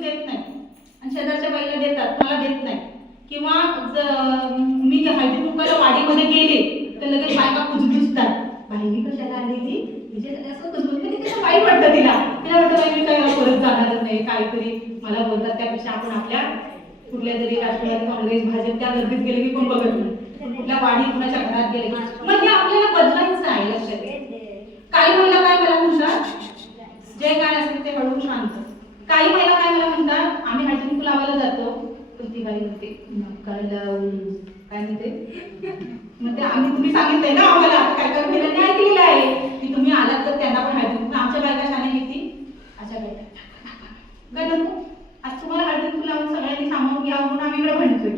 देत नाही आणि शेजारच्या बाईला देतात, मला देत नाही. किंवा मी हळदी कुंकवाला वाडीमध्ये गेले तर लगेच बायका कुजबुजतात, बाईनी कशाला आलेली, तिचे असं कुजबुजते, कसं वाईट वाटतं तिला वाटतं बाई मी काय परत जाणारच नाही, काहीतरी मला बोलतात. त्यापेक्षा आपण आपल्या कुठल्या तरी राष्ट्रवादी काँग्रेस भाजप त्या गर्दीत गेले की कोण बघत नाही, कुठल्या वाडी कुणाच्या घरात गेले मग हे आपल्याला बदलायचं आहे. लक्षात काही महिला काय मला म्हणतात, जे काय असेल ते हळू शांत. काही महिला काय मला म्हणतात, आम्ही हळदी कुंकू लावायला जातो तर ती बाई म्हणते काय म्हणते, मग ते आम्ही तुम्ही सांगितलंय ना आम्हाला, काय काय महिलांनी ऐकलेलं आहे की तुम्ही आलात तर त्यांना पण हळदी कुंकू. आमच्या बायका शाने घेतली अशा काय नको, आज तुम्हाला हळदी कुंकू लावून सगळ्यांनी सामावून घ्यावं म्हणून आम्ही इकडे म्हणतोय.